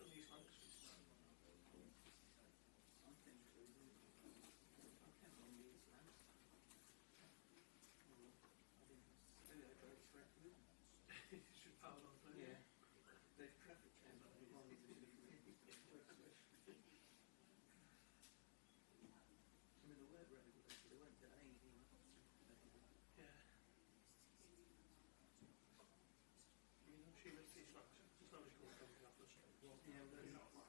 on these ones. You should power on play. Yeah. There's traffic cams up there. I mean, the word really good, they went to 80. Yeah. You know, she lives these ones. It's not really cool coming off the street. Yeah, well,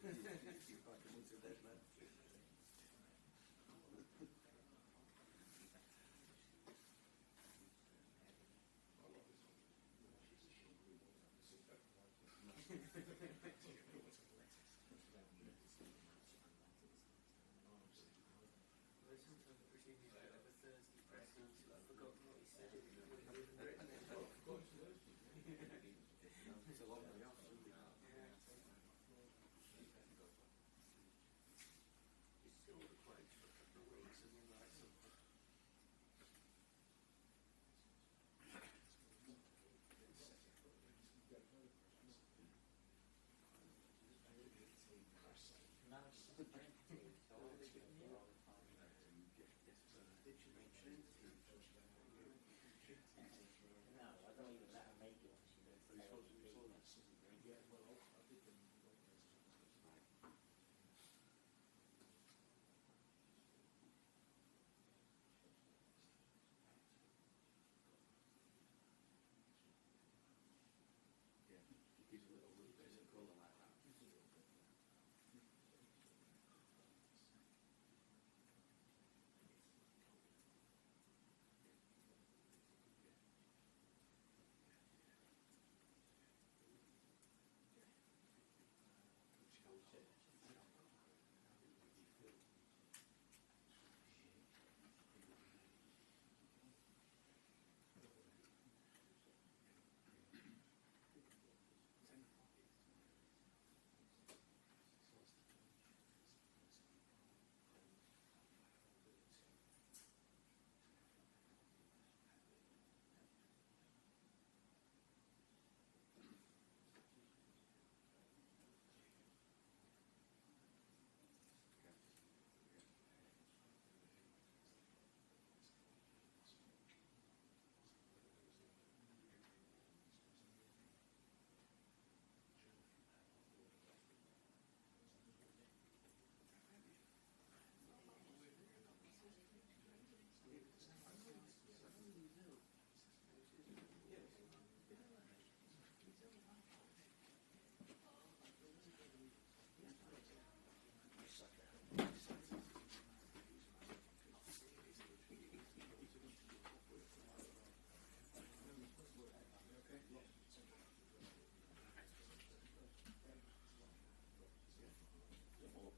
You're like amongst the dead men. Well, sometimes I presume you get over Thursday press and I've forgotten what he said. It wouldn't have even written it. It's a long way off, isn't it? Yeah. You still the place for a couple of weeks and then write something. Did you mention anything? No, I don't even let her make it when she does. Yeah, it gives a little bit of colour like that.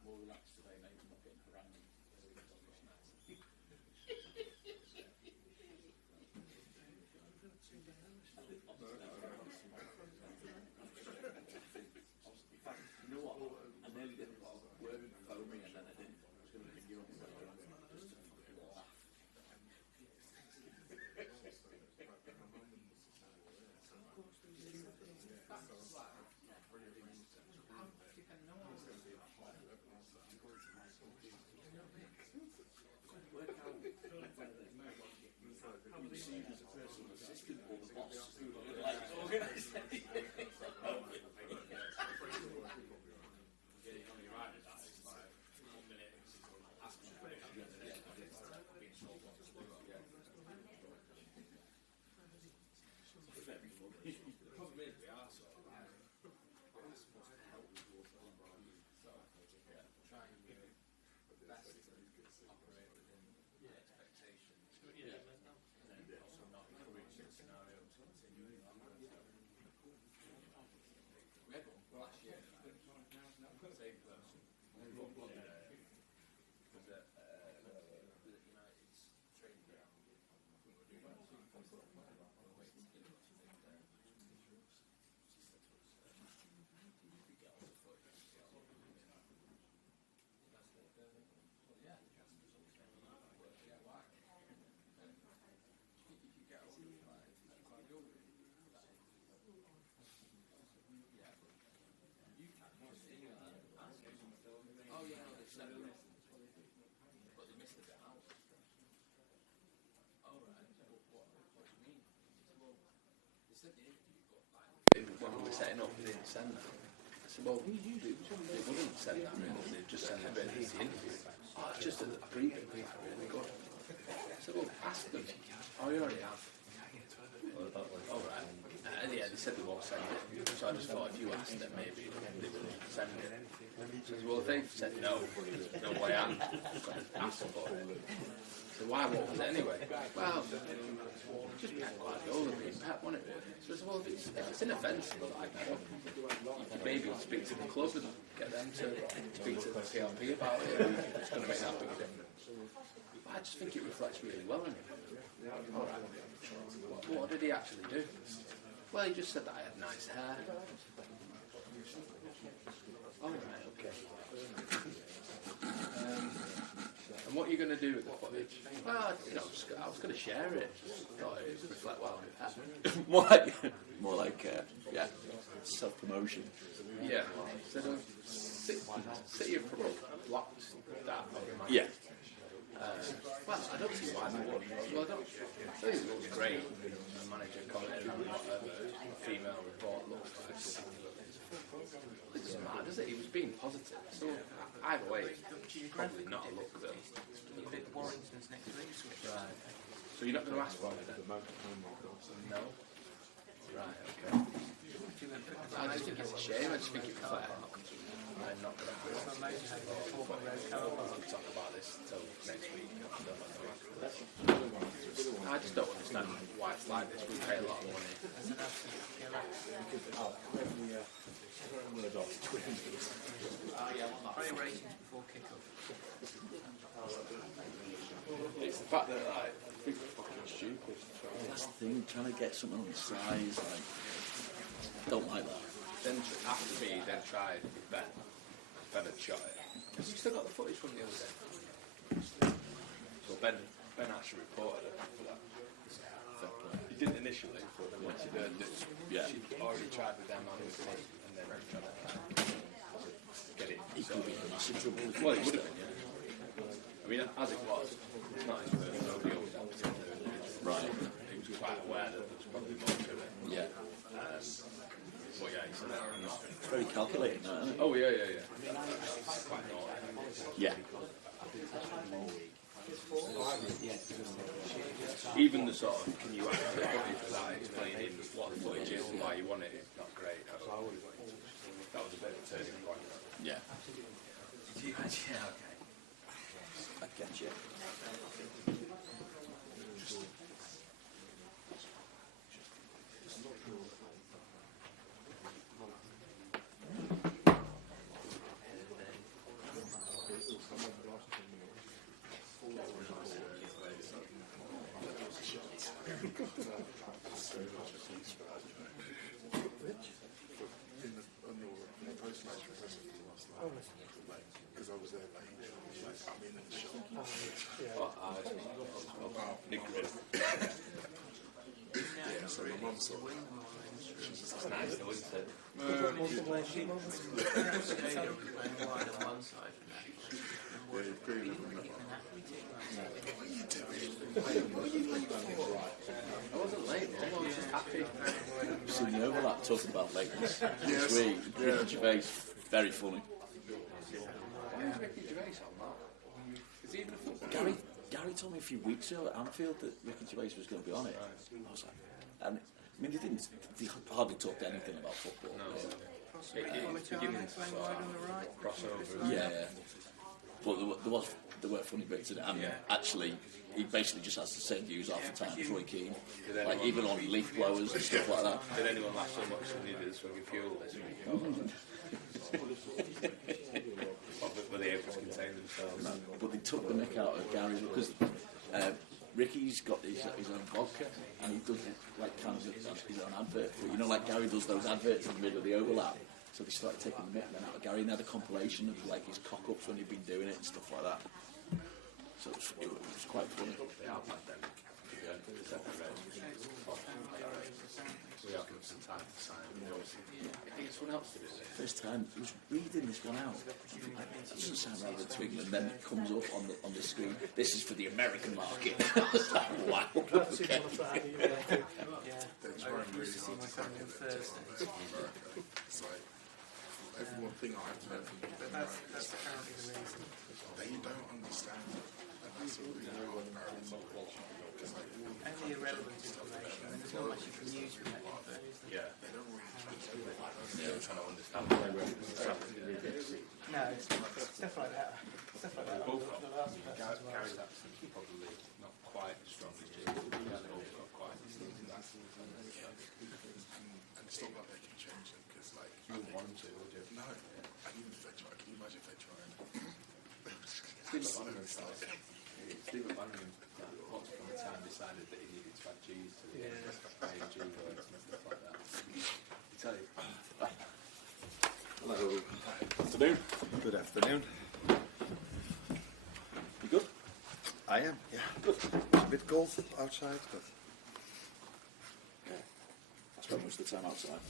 More relaxed today, mate. I'm not getting harangued. In fact, you know what? I nearly did a word with phone ring and then I didn't. I was going to pick you up and just to fucking laugh. Work out How many sees as a personal assistant or the boss who would like to organise anything? When we were setting up, they didn't send that. I said, well, they wouldn't send that really, they'd just send a bit of the interview. Oh, it's just a briefing, really good. I said, well, ask them. Oh, you already have. Alright. yeah, they said they won't send it. So I just thought if you asked them, maybe they would send it. Says, well, if they've said no, there's no way I'm going to ask for it. So what was it anyway? Well, just Pep Guardiola being Pep, wasn't it? So I said, well, if it's inoffensive, like, maybe speak to the club and get them to speak to the PLP about it. It's going to make that big a difference. But I just think it reflects really well on him. All right. What did he actually do? Well, he just said that I had nice hair. Oh, right, okay. And what are you going to do with the footage? Well, you know, I was going to share it. Thought it would reflect well on Pep. more like self-promotion. Yeah. So City have probably blocked that. Yeah. Well, I don't see why they would. Well, I think it looks great. The manager commented on whatever female report looks like. It doesn't matter, does it? He was being positive. So either way, probably not a look that. Warrington's next week. Right. So you're not going to ask for it then? No. Right. Okay. I just think it's a shame. I just think it's fair. I'm not going to talk about this until next week. I just don't understand why it's like this. We pay a lot of money. Player ratings before kick-off. It's the fact that like, people are fucking stupid. That's the thing, trying to get something on the size, like, don't like that. Then after me, then tried with Ben. Ben had shot it. Have you still got the footage from the other day? So Ben actually reported it for that. He didn't initially, but then once he heard that she'd already tried with them and with me, and then tried to get it. He could be in massive trouble. Well, he would have been, yeah. I mean, as it was, it's not his first rodeo with that particular individual. Right. He was quite aware that there was probably more to it. Yeah. But yeah, he said that. It's very calculated now, isn't it? Oh, yeah. That's quite naughty. Yeah. Even the sort of, can you actually without explaining what the footage is and why you want it, it's not great. That was a bit of a turning point. Yeah. Yeah, okay. I get you. It's nice though, isn't it? I wasn't late, I was just happy. You've seen the overlap talking about lateness. This week, Ricky Gervais, very funny. Why is Ricky Gervais on that? Is he even a footballer? Gary told me a few weeks ago at Anfield that Ricky Gervais was going to be on it. I was like, and I mean, they hardly talked anything about football. No. It's beginning to sort of crossover. Yeah. But there were funny bits in it. And actually, he basically just has the same views half the time as Roy Keane. Like, even on leaf blowers and stuff like that. Did anyone laugh so much when he did swing of fuel this week? Were they able to contain themselves? No, but they took the mick out of Gary because Ricky's got his own vodka and he does like kind of his own advert. But you know, like Gary does those adverts in the middle of the overlap. So they started taking the mick then out of Gary and they had a compilation of like his cock-ups when he'd been doing it and stuff like that. So it was quite funny. They are pandemic. We have some time to sign. I think it's someone else to do it. First time I was reading this one out. Like, that doesn't sound relevant to England. Then it comes up on the screen. This is for the American market. I was like, wow. Okay. Everyone think I have to know from That's apparently the reason. they don't understand. And that's a really hard narrative. Only irrelevant information, and there's not much you can use from that information. Yeah. They don't really translate. Yeah, we're trying to understand what's happening. No, it's stuff like that. Stuff like that. Both got The last person as well. Gary's accent's probably not quite as strong as you. He's both got quite distinct accents. And it's not like they can change them because, like, You wouldn't want to, would you? no, and even if they try, can you imagine if they try and Steve McManaman started. Steve McManaman, once upon a time, decided that he needed to add G's to the G words and stuff like that. I tell you. Hello. Afternoon. Good afternoon. You good? I am, yeah. Good. It's a bit cold outside, but Yeah. I spent most of the time outside.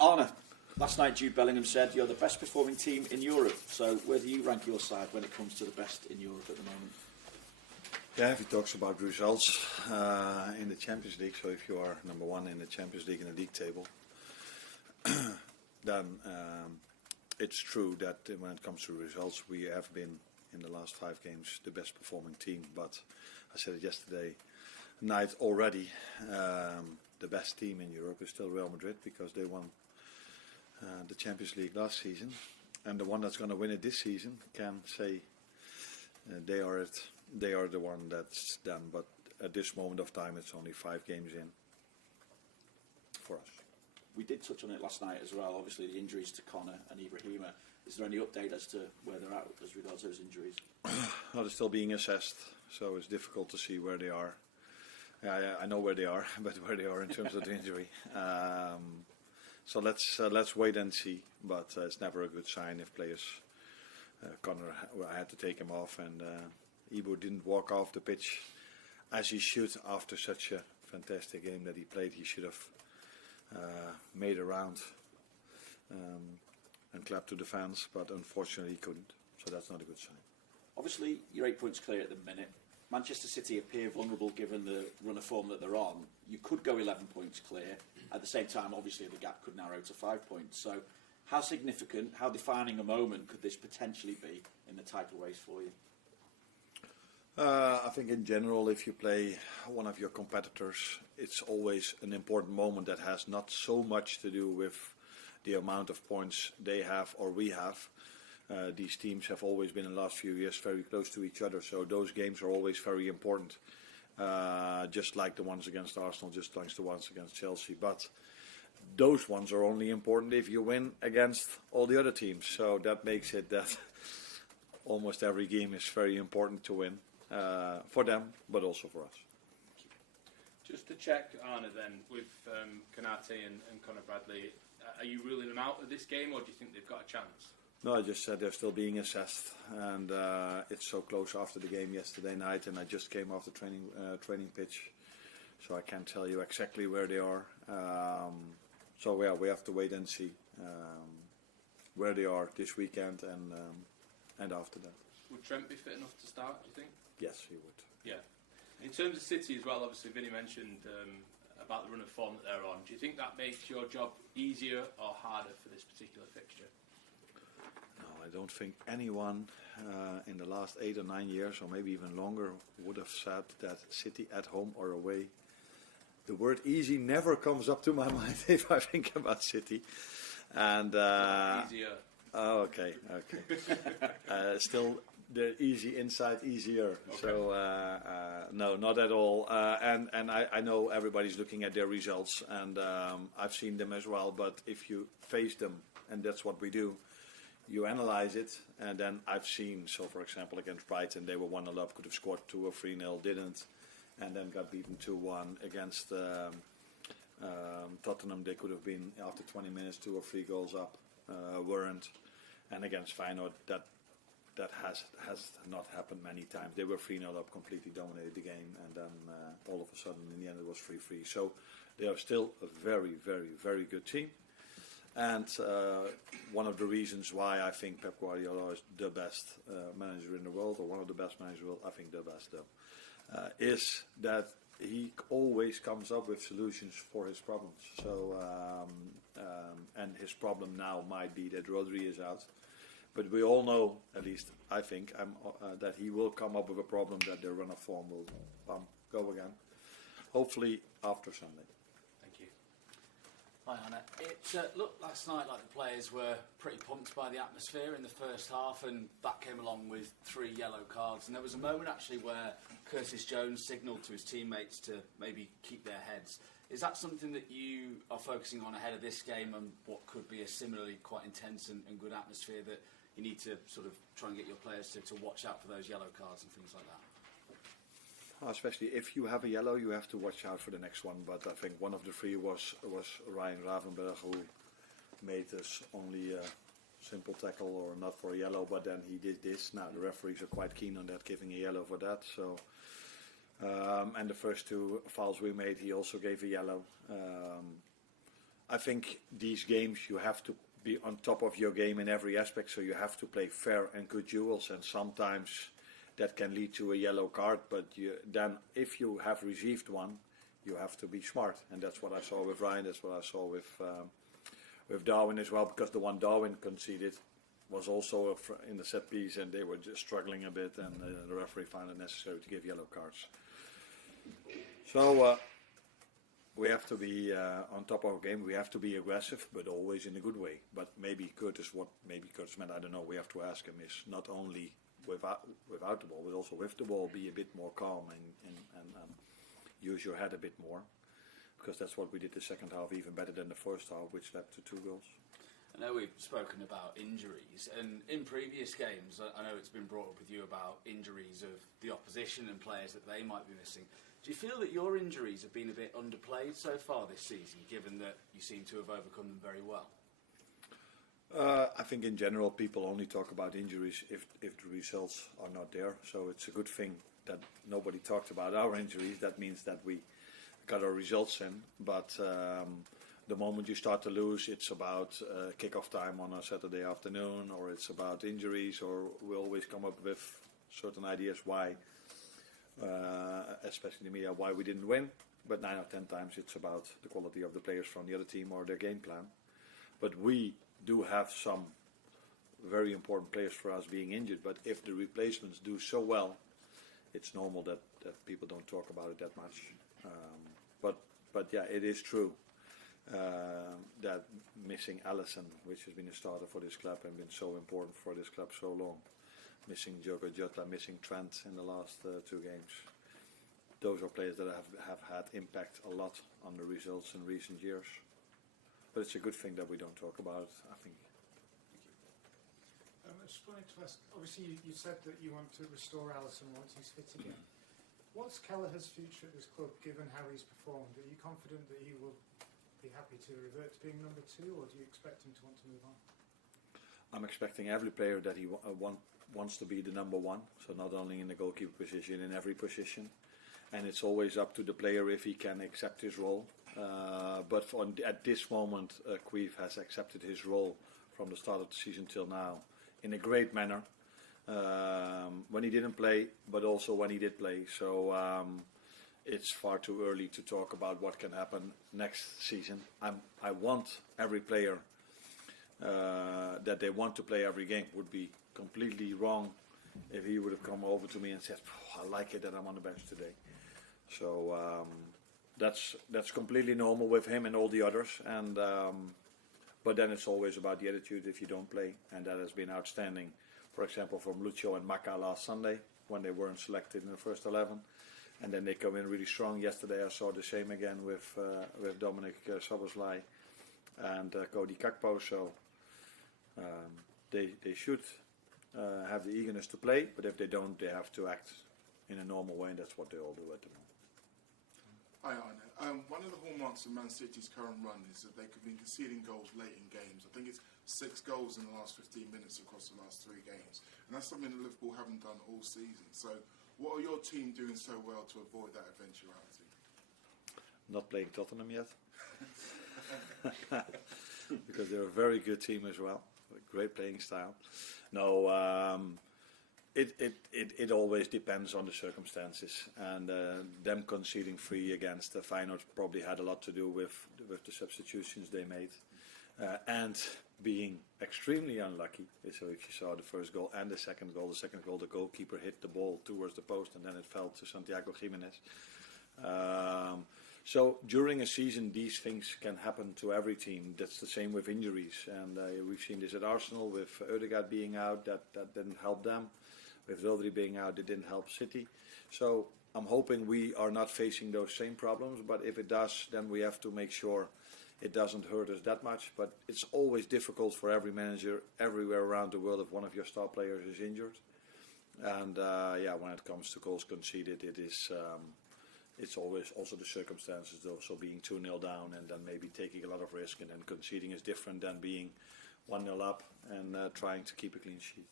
Arne, last night Jude Bellingham said you're the best performing team in Europe. So where do you rank your side when it comes to the best in Europe at the moment? yeah, if he talks about results in the Champions League, so if you are number one in the Champions League in the league table, then it's true that when it comes to results, we have been in the last 5 games the best performing team. But I said it yesterday night already. The best team in Europe is still Real Madrid because they won the Champions League last season, and the one that's going to win it this season can say they are it. They are the one that's done. But at this moment of time, it's only 5 games in for us. We did touch on it last night as well. Obviously, the injuries to Connor and Ibrahima. Is there any update as to where they're at as regards those injuries? Well, they're still being assessed, so it's difficult to see where they are. I know where they are, but where they are in terms of the injury. So let's wait and see. But it's never a good sign if players. Connor, I had to take him off, and Ibu didn't walk off the pitch as he should after such a fantastic game that he played. He should have made a round and clapped to the fans, but unfortunately he couldn't. So that's not a good sign. Obviously, you're 8 points clear at the minute. Manchester City appear vulnerable given the run of form that they're on. You could go 11 points clear. At the same time, obviously, the gap could narrow to 5 points. So how significant, how defining a moment could this potentially be in the title race for you? I think in general, if you play one of your competitors, it's always an important moment that has not so much to do with the amount of points they have or we have. These teams have always been in the last few years very close to each other, so those games are always very important. Just like the ones against Arsenal, just like the ones against Chelsea. But those ones are only important if you win against all the other teams. So that makes it that almost every game is very important to win for them, but also for us. Just to check, Arne, then, with Konate and Conor Bradley, are you ruling them out of this game, or do you think they've got a chance? No, I just said they're still being assessed, and it's so close after the game yesterday night, and I just came off the training pitch, so I can't tell you exactly where they are. So yeah, we have to wait and see where they are this weekend and after that. Would Trent be fit enough to start, do you think? Yes, he would. Yeah. In terms of City as well, obviously Vinny mentioned about the run of form that they're on. Do you think that makes your job easier or harder for this particular fixture? No, I don't think anyone in the last 8 or 9 years, or maybe even longer, would have said that City at home or away. The word easy never comes up to my mind if I think about City. And Easier. oh, okay. Still, they're easy inside, easier. Okay. So no, not at all. And I know everybody's looking at their results, and I've seen them as well. But if you face them, and that's what we do, you analyze it, and then I've seen. So, for example, against Brighton, they were 1-0 up, could have scored 2 or 3-0, didn't, and then got beaten 2-1 against Tottenham. They could have been after 20 minutes 2 or 3 goals up, weren't, and against Feyenoord that has not happened many times. They were 3-0 up, completely dominated the game, and then all of a sudden in the end it was 3-3. So they are still a very, very, very good team. And one of the reasons why I think Pep Guardiola is the best manager in the world, or one of the best managers in the world, I think the best though, is that he always comes up with solutions for his problems. So, and his problem now might be that Rodri is out. But we all know, at least I think, that he will come up with a problem that the run of form will go again. Hopefully after Sunday. Thank you. Hi Anna. It looked last night like the players were pretty pumped by the atmosphere in the first half, and that came along with 3 yellow cards. And there was a moment actually where Curtis Jones signalled to his teammates to maybe keep their heads. Is that something that you are focusing on ahead of this game and what could be a similarly quite intense and good atmosphere, that you need to sort of try and get your players to watch out for those yellow cards and things like that? Especially if you have a yellow, you have to watch out for the next one. But I think one of the 3 was Ryan Ravenberg, who made us only a simple tackle or not for a yellow, but then he did this. Now the referees are quite keen on that, giving a yellow for that. So. And the first 2 fouls we made, he also gave a yellow. I think these games you have to be on top of your game in every aspect, so you have to play fair and good duels, and sometimes that can lead to a yellow card, but then if you have received one, you have to be smart, and that's what I saw with Ryan, that's what I saw with Darwin as well, because the one Darwin conceded was also in the set piece, and they were just struggling a bit, and the referee found it necessary to give yellow cards. So we have to be on top of our game. We have to be aggressive, but always in a good way. But maybe Curtis meant, I don't know. We have to ask him, is not only without the ball, but also with the ball, be a bit more calm and use your head a bit more, because that's what we did the second half even better than the first half, which led to 2 goals. I know we've spoken about injuries, and in previous games, I know it's been brought up with you about injuries of the opposition and players that they might be missing. Do you feel that your injuries have been a bit underplayed so far this season, given that you seem to have overcome them very well? I think in general people only talk about injuries if the results are not there. So it's a good thing that nobody talked about our injuries. That means that we got our results in. But the moment you start to lose, it's about kick-off time on a Saturday afternoon, or it's about injuries, or we always come up with certain ideas why, especially in the media, why we didn't win. But 9 or 10 times it's about the quality of the players from the other team or their game plan. But we do have some very important players for us being injured. But if the replacements do so well, it's normal that people don't talk about it that much. But yeah, it is true that missing Allison, which has been a starter for this club and been so important for this club so long, missing Diogo Jota, missing Trent in the last 2 games, those are players that have had impact a lot on the results in recent years. But it's a good thing that we don't talk about it, I think. I just wanted to ask, obviously you said that you want to restore Alisson once he's fit again. What's Kelleher's future at this club, given how he's performed? Are you confident that he will be happy to revert to being number 2, or do you expect him to want to move on? I'm expecting every player that he wants to be the number 1, so not only in the goalkeeper position, in every position. And it's always up to the player if he can accept his role. But at this moment, Queeve has accepted his role from the start of the season till now in a great manner. When he didn't play, but also when he did play. So it's far too early to talk about what can happen next season. I want every player that they want to play every game. Would be completely wrong if he would have come over to me and said, I like it that I'm on the bench today. So that's completely normal with him and all the others. And but then it's always about the attitude if you don't play, and that has been outstanding. For example, from Lucio and Maka last Sunday when they weren't selected in the first 11, and then they come in really strong. Yesterday I saw the same again with Dominic Soboslai and Cody Kakpo. So they should have the eagerness to play, but if they don't, they have to act in a normal way, and that's what they all do at the moment. Hi, Arne. One of the hallmarks of Man City's current run is that they've been conceding goals late in games. I think it's 6 goals in the last 15 minutes across the last 3 games. And that's something that Liverpool haven't done all season. So what are your team doing so well to avoid that eventuality? Not playing Tottenham yet. Because they're a very good team as well. A great playing style. No, It always depends on the circumstances, and them conceding 3 against Feyenoord probably had a lot to do with the substitutions they made. and being extremely unlucky. So if you saw the first goal and the second goal, the goalkeeper hit the ball towards the post and then it fell to Santiago Jimenez. So during a season, these things can happen to every team. That's the same with injuries, and we've seen this at Arsenal with Ødegaard being out. That didn't help them. With Rodri being out, it didn't help City. So I'm hoping we are not facing those same problems. But if it does, then we have to make sure it doesn't hurt us that much. But it's always difficult for every manager everywhere around the world if one of your star players is injured. And when it comes to goals conceded, it is. It's always also the circumstances, though. So being 2-0 down and then maybe taking a lot of risk and then conceding is different than being 1-0 up and trying to keep a clean sheet.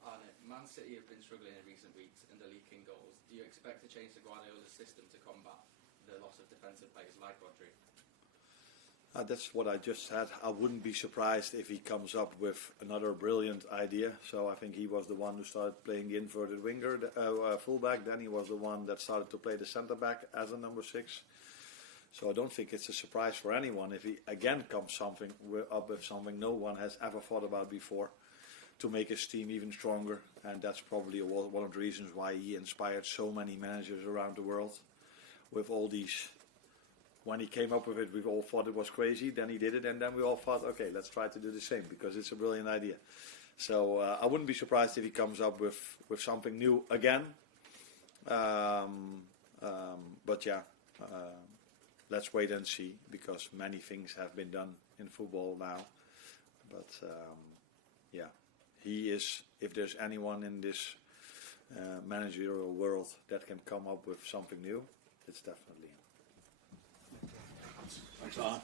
Arne, Man City have been struggling in recent weeks and they're leaking goals. Do you expect to change the Guardiola system to combat the loss of defensive players like Rodri? That's what I just said. I wouldn't be surprised if he comes up with another brilliant idea. So I think he was the one who started playing the inverted winger, fullback. Then he was the one that started to play the centre back as a number 6. So I don't think it's a surprise for anyone if he again comes up with something no one has ever thought about before to make his team even stronger. And that's probably one of the reasons why he inspired so many managers around the world with all these. When he came up with it, we all thought it was crazy. Then he did it, and then we all thought, okay, let's try to do the same because it's a brilliant idea. So I wouldn't be surprised if he comes up with something new again. Let's wait and see because many things have been done in football now. But he is. If there's anyone in this managerial world that can come up with something new, it's definitely him. Thanks, Arne.